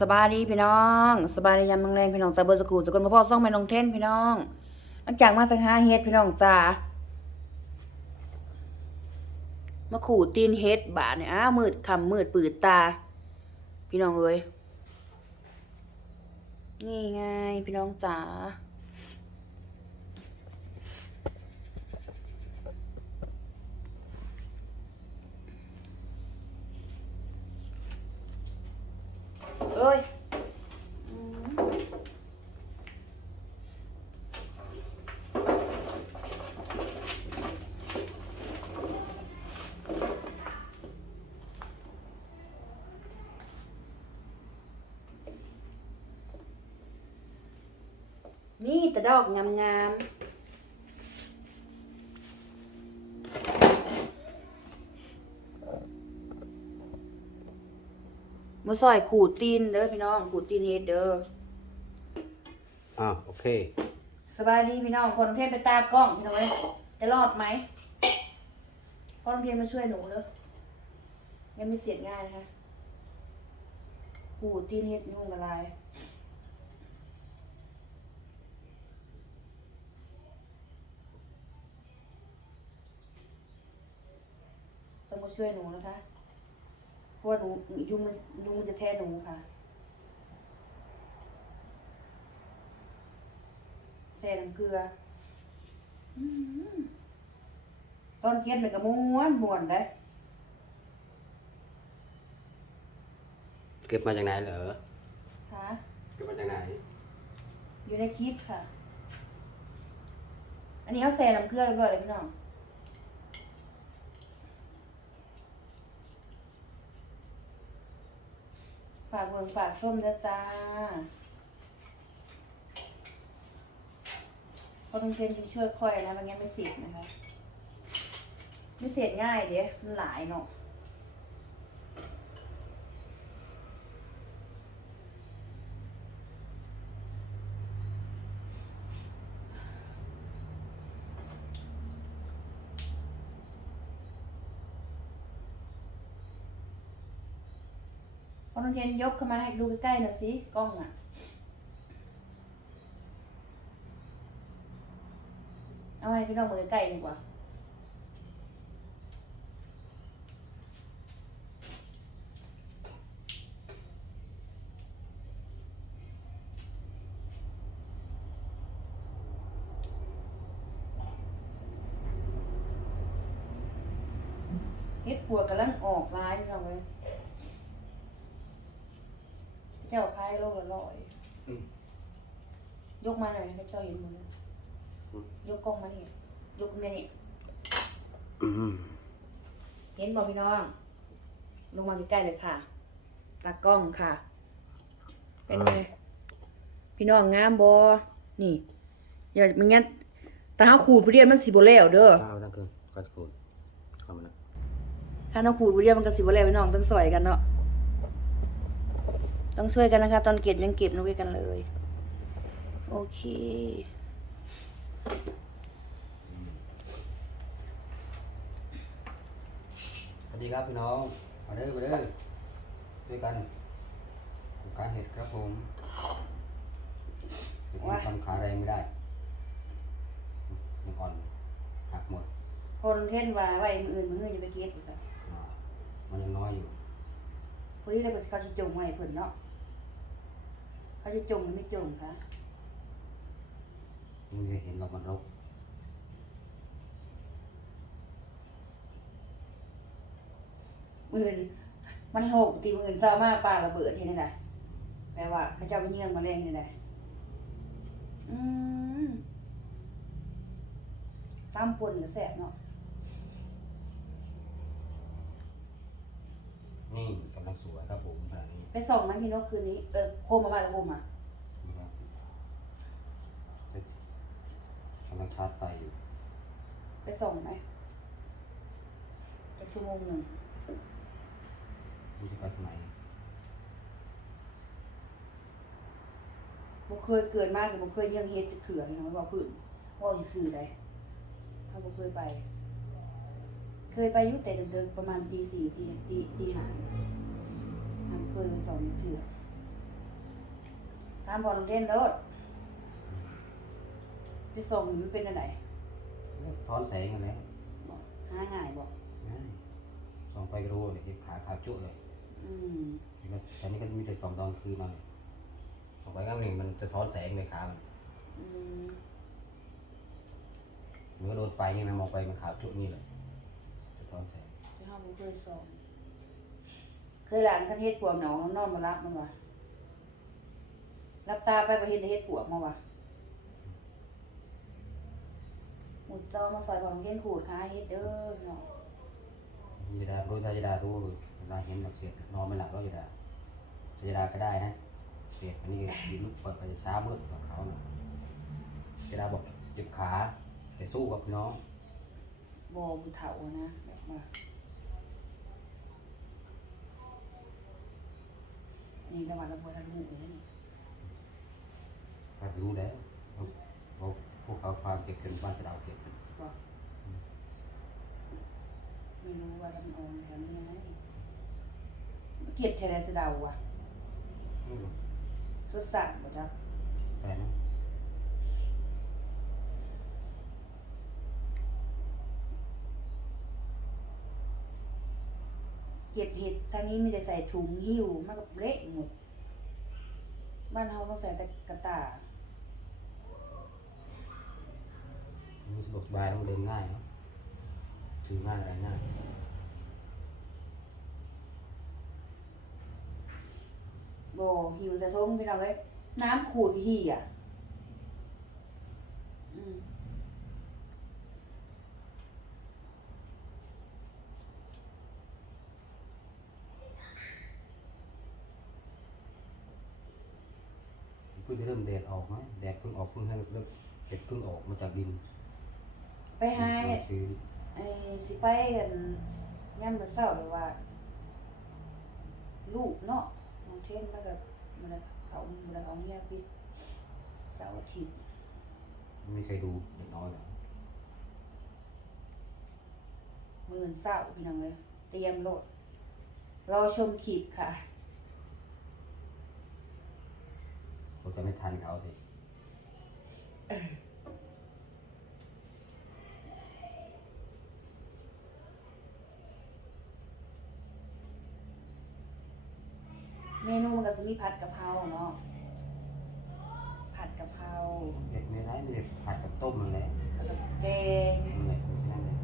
สบายดีพี่น้องสบายดียามแรงพี่น้องจากเบอร์สกูสกุลพ่อพ่อซ่องแม่น้องเทนพี่น้องหลังจากมาสักห้าเฮ็ดพี่น้องจ้ามาขู่ตีนเฮ็ดบาทเนี่ยอ้าวมืดคำมืดปืดตา พี่น้องเอ้ยนี่ไงพี่น้องจ๋า อ้ยนี่แต่ดอกงามๆ มาซอยขูดตีนเด้อพี่น้องขูดตีนเฮ็ดเด้ออ่าโอเค สบายดีพี่น้องคนเทพไปตากล้องพี่น้องเอ้ยจะรอดไหมพ่อโรงเรียนมาช่วยหนูเลยยังไม่เสร็จง่ายนะคะหูตีนเฮ็ดยุ่งอะไรต้องมาช่วยหนูนะคะ เพราะว่าหนูยุงมันยุงมันจะแท้หนูค่ะใส่น้ำเกลืออื้อหือตอนเก็บมันก็ม้วนม้วนได้เก็บมาจากไหนเหรอค่ะเก็บมาจากไหน อยู่ในคลิปค่ะ อันนี้เขาใส่น้ำเกลือเรียบร้อยเลยพี่น้อง ฝากเบิ่งฝากส้มนะจ้าเพราะต้องเชนจะช่วยค่อยนะมันยังไม่เสร็จนะคะ ไม่เสร็จง่ายเดี๋ยวมันหลายเนาะ เทนยกขึ้นมาให้ดูใกล้ๆหน่อยสิกล้องอะเอาให้พี่น้องมือใกล้ดีกว่าเฮ็ดปวดกำลังออกร้ายพี่น้องเลย เจ้าคล้ายโลกละร้อยอืม ยกมาหน่อยให้เจ้าเห็นหมดเลยอืมยกกล้องมานี่ยกมานี่อืมเห็นบอกพี่น้อง ลงมาใกล้ๆเลยค่ะตากล้องค่ะ เป็นไงพี่น้องงามบอนี่ อย่าไม่งั้นตาเฮาขูดผู้เรียนมันสิบ่แล้วเด้อ ข้าวตั้งคืนกัดคูณเข้ามานะถ้าเราขูดผู้เรียนมันก็สิบ่แล้วพี่น้องต้องสอยกันเนาะ ต้องช่วยกันนะคะ ตอนเก็บยังเก็บนะเวยกันเลย โอเค สวัสดีครับพี่น้องมาเด้อมาเด้อด้วยกันการเห็ดครับผมเห็ดมันทำขาแรงไม่ได้มันอ่อนหักหมด คนเท่นว่าไว้มืออื่นมืออื่นจะไปเก็บอยู่จ้ะอ่ามันยังน้อยอยู่ เฮ้ยแล้วก็เขาจะจงไว้เพิ่นเนาะเขาจะจงหรือไม่จงคะมึงจะเห็นเรามันรกมืออื่นมันหกตีมืออื่นเศร้ามากปลาระเบิดที่นั่นแหละแปลว่าเขาเจ้าไปเยี่ยงมาแรงนี่แหละอืมตามปนก็แสเนาะ นี่กำลังสวยครับผมขณะนี้ไปส่องมันพี่นกคืนนี้ เออโคมมาบ้านละโคมอะนะครับเฮ้ยกำลังชาร์จไฟอยู่ไปส่องไหมไปชั่วโมงหนึ่งรู้จะไปสมัยบ่เคยเกิดมากแต่บ่เคยเยี่ยงเฮ็ดจะเถื่อนนะว่าพื้นว่าอยู่ซื่อใดถ้าบ่เคยไป เคยไปอยุ่แต่เดินๆประมาณตีสี่ตีตีตีห้าทางเคยไปสอนเถื่อามบอลเล่นรถไปส่งมันเป็นอะไรท้อนแสงอะไรหาง่ายบอกส่องไปก็รู้เลยขาขาจุเลยอืมแต่นี่ก็มีแต่สองตอนคืนมันส่องไปข้างหนึ่งมันจะท้อนแสงในขามันอืมมันก็โดนไฟนี่นะมองไปมันขาวจุนี่เลย จะท้อนแสงที่ห้องมันเคยส่งเคยหลานคันเฮ็ดปวกหนองนอนมารับมันวะรับตาไปประเฮ็ดแต่เฮ็ดปวกมาวะหมุดจอมาใส่บอลเล่นขูดขาเฮ็ดเด้อเนาะยาดารู้ถ้ายาดารู้เวลาเห็นแบบเสียดนอนไม่หลับก็ยาดาธรรมดาก็ได้นะเสียดอันนี้กินเปิดไปช้ามืดกว่าเขานะเวลาบอกเจ็บขาแต่สู้กับน้องบอบุเถานะ แบบว่าอันนี้จังหวัดลำพูนทันหมู่เลยนี่ก็รู้แล้วเขาเขาพวกเขาความเก็บเป็นบ้านสะเดาวเก็บเป็นบอกไม่รู้ว่าลำออนแถวนี้ยังไงเก็บแค่ไรสะเดาว่ะไม่รู้สุดสั่งหมดจ้ะแต่นะ เก็บเห็ดทางนี้มีแต่ใส่ถุงหิ้วมันก็เละหมด บ้านเราต้องใส่แต่กระตายมันสะดวกสบายต้องเดินง่ายเนาะถือง่ายอะไรง่ายโบหิวจะส้มพี่น้องเลยน้ำขูดหี่อะ อืม จะเริ่มแดดออกไหมแดดเพิ่งออกเพิ่งให้เริ่มเห็ดเพิ่งออกมาจากดินไปหาชื้นไอ้สิไปกันย่ำมื้อเช้าหรือว่า ลูกเนาะน้องเช่นแล้วก็มันละเขามันละเขาเงียบปิดเสาร์อาทิตย์ไม่เคยดูเด็กน้อยหรอกมื่นเศร้าพี่น้องเลยเตรียมโหลดรอชมคลิปค่ะ เราจะไม่ทันเขาสิเมนูมันก็จะมีผัดกะเพราเนาะ ผัดกะเพราเด็ดไม่ได้ไม่ได้ผัดกับต้มมันแหละแล้วก็แกงนั่นแหละนั่นแหละ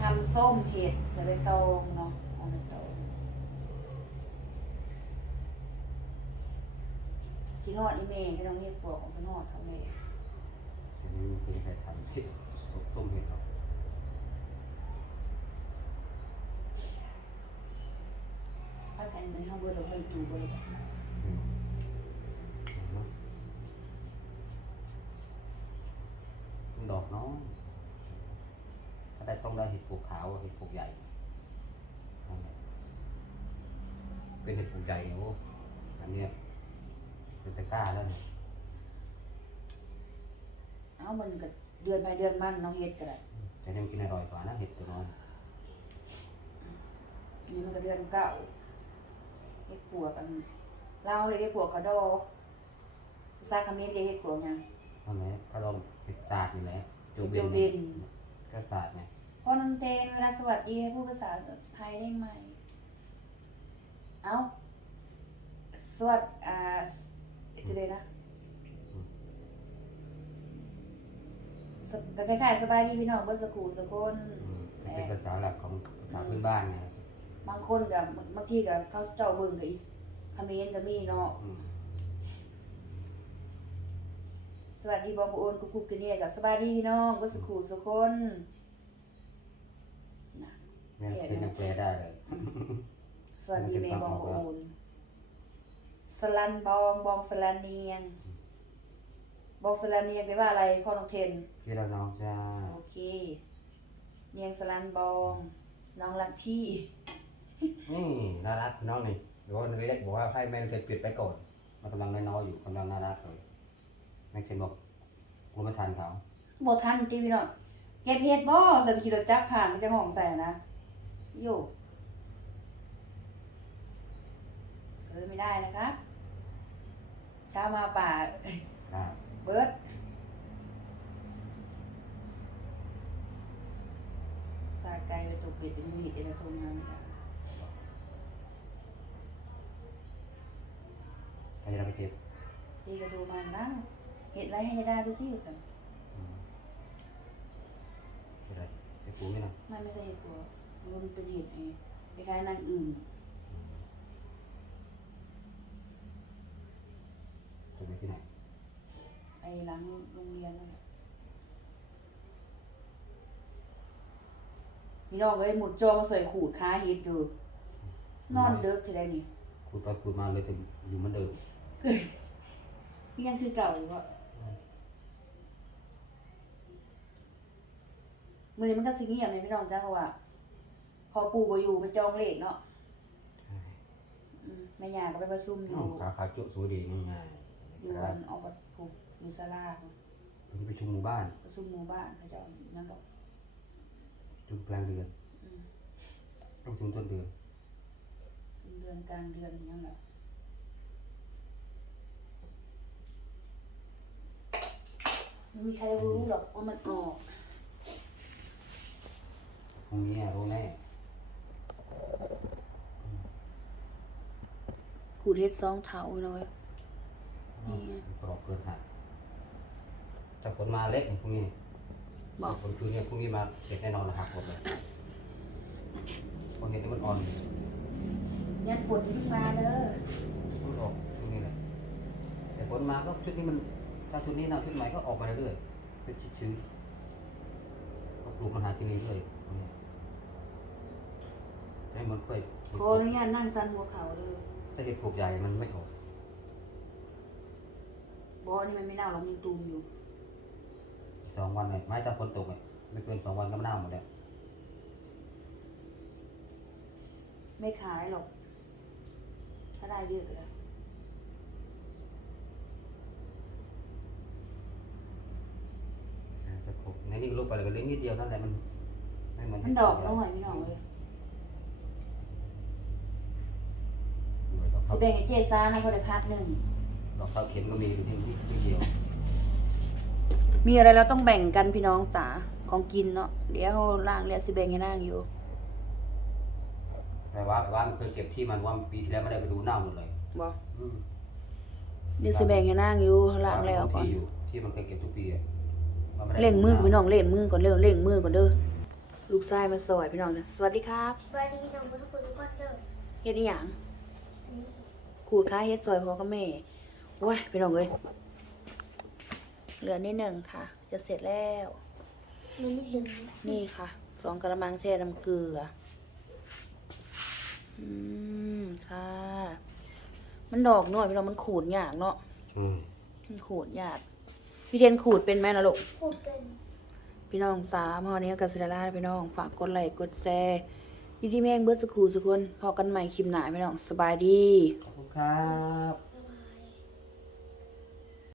ทำส้มเห็ดจะไปตรงเนาะเอาไปตรง ที่ทอดนี่เมย์ที่น้องเฮ็ดปวกของพี่ทอดเขาเลยอันนี้มันเป็นใครทำเห็ดต้มเห็ดหรอกถ้ากันในห้องเบอร์เราเคยดูเบอร์อืมเนาะมันดอกน้องถ้าได้ต้องได้เห็ดปลูกขาวเห็ดปลูกใหญ่นั่นแหละเป็นเห็ดปลูกใหญ่โอ้อันเนี้ย เป็นตะกร้าแล้วเนี่ยเอามันก็เดือนไปเดือนมันน้องเฮ็ดก็ได้แต่เนี่ยมันกินอร่อยกว่านะเห็ดตัวน้อยนี่มันก็เดือนเก่าเฮ็ดปวกกันเล่าเลยเฮ็ดปวกกระโดภาษาเขมรเรียกเฮ็ดปวกหยังนั่นแหละถ้าลองเห็ดสาดนี่แหละจูเฮ็ดเบโจนเบนก็สาดไงพ่อน้องเจนเวลาสวัสดีให้พูดภาษาไทยได้ไหม เอาสวัสดีอ่า สิเลยนะสแต่คล้ายๆสบายดีพี่น้องเบิร์สกูสกคนอืมเป็นภาษาหลักของภาษาพื้นบ้านไงบางคนกับบางทีกับเขาเจ้าเบิ่งกับอีคาเขมนก็มีเนาะอืมสวัสดีบองโอนกุ๊กกุ๊กกันเนี่ยกับสบายดีพี่น้องเบิร์สกูสกคนนะแม่เป็นนักแปลได้เลยสวัสดีเมย์บองโอน สลันบองบองสลันเนียง บองสลันเนียงแปลว่าอะไรพ่อน้องเทนพี่เราน้องจ้าโอเค เนียงสลันบองน้องรักพี่นี่น่ารักน้องนี่หรือว่าเล็กบอกว่าให้แม่เคยปิดไปก่อนมันกำลังน้อยๆอยู่กำลังน่ารักเลยแม่เคนบอกกูไม่ทันเขาบทันตีพี่น้องเก็บเห็ดบ่สันขี่รถจักรผ่านมันจะห้องใส่นะอยู่เออไม่ได้นะคะ เช้ามาป่าครับเบิร์ดสาไก่ตัวเป็ดเป็นมีดเอ็นโทงานค่ะใครจะไปเก็บจีกระดูมานั่งเห็ดไรให้ยายได้ดูสิสันอืมเก็บอะไรไปปลูกนี่นะไม่ไม่ใช่เห็ดตัวมันเป็นเห็ดเองคล้ายๆนางอื่น จะไปที่ไหน ไอ้หลังโรงเรียนนั่นแหละพี่น้องเอ้ยหมุดจอมาใส่ขูดค้าเห็ดอยู่นอนเลิกทีไรนี่ขุดไปขุดมาเลยถึงอยู่เหมือนเดิมพี่ยังคือเก่าอยู่วะมือนี้มันก็สิ่งเงียบเลยพี่น้องจ้าเพราะว่า พอปู่บ่อยู่ไปจองเลขเนาะอืมแม่ยาก็ไปประชุมอยู่น้องสาขาจุสูดีนี่ไง อยู่ควัรับนออกวัดผูกอยู่ศาลาพุ่นเป็นประชุมหมู่บ้านประชุมหมู่บ้านเขาจะเอานั่นก็จุดกลางเดือนอืมต้องถึงต้นเดือนเดือนกลางเดือนอย่างนั้นแหละไม่มีใครรู้หรอกว่ามันออก พรุ่งนี้รู้แน่ขูดเฮ็ดซองเถาหน่อยนี่ ไงกรอบเกินหักจะฝนมาเล็กพรุ่งนี้บอกฝนคืนนี้พรุ่งนี้มาเสร็จแน่นอนนะครับหมดเลยคนเห็นนี่มันอ่อนยันฝนเพิ่งมาเด้อมันออกช่วงนี้เลยแต่ฝนมาก็ชุดนี้มันถ้าชุดนี้นะชุดใหม่ก็ออกมาเรื่อยๆเป็นชื้นๆก็ปลูกมันหากินเรื่อยๆตรงนี้ให้เหมันเคยขออนุญาตนั่งซันหัวเขาเด้อถ้าเห็ดปลูกใหญ่มันไม่ออก บอนี่มันไม่เน่าหรอกมันตูมอยู่ สองวันเลยไม้ถ้าฝนตกเนี่ยไม่เกินสองวันก็มันเน่าหมดแล้วไม่ขายหรอก ถ้าได้เยอะก็ได้จะปลูกในนี่ก็ลูกไปเลยก็เล็กนิดเดียวนั่นแหละมันไม่เหมือนมันดอกน้อยพี่น้องเลยดอกสิข้าวแบ่งให้เจซ่านะพอได้พักหนึ่งด อกข้าวเข็มก็มีอยู่ที่ที่เดียวมีอะไรเราต้องแบ่งกันพี่น้องจ๋าของกินเนาะเดี๋ยวล่างเรียกสิแบ่งให้นางอยู่ แต่ว่าว่ามันเคยเก็บที่มันว่าปีที่แล้วไม่ได้ไปดูเน่าหมดเลยบอกอืมเดี๋ยวสิแบ่งให้นางอยู่ล่างแล้วก่อนที่อยู่ที่มันเคยเก็บทุกปีอะมันไได้เล่งมือกับพี่น้องเล่งมือก่อนเร็วเล่งมือก่อนเด้อลูกชายมาสวยพี่น้องนะสวัสดีครับสวัสดีน้องทุกคนทุกคนเด้อเฮ็ดอีหยังอันนี้ขูดค้าเฮ็ดซอยพ่อกับแม่ โอ้ยพี่น้องเอ้ยเหลือนิดหนึ่งค่ะ จะเสร็จแล้ว มันนิดนึงนี่ค่ะ สองกระมังแช่น้ำเกลือ อืมค่ะ มันดอกน้อยพี่น้องมันขูดยากเนาะอืมมันขูดยาก พี่เทนขูดเป็นไหมนะลูก พูดเป็น พี่น้องสามพอนี้กับศิลาพี่น้อง ฝากกดไลค์กดแชร์ยินดีแม่งเบิร์ดสกครูสุกคน พอกันใหม่คลิปหน้าพี่น้องสบายดี ขอบคุณครับ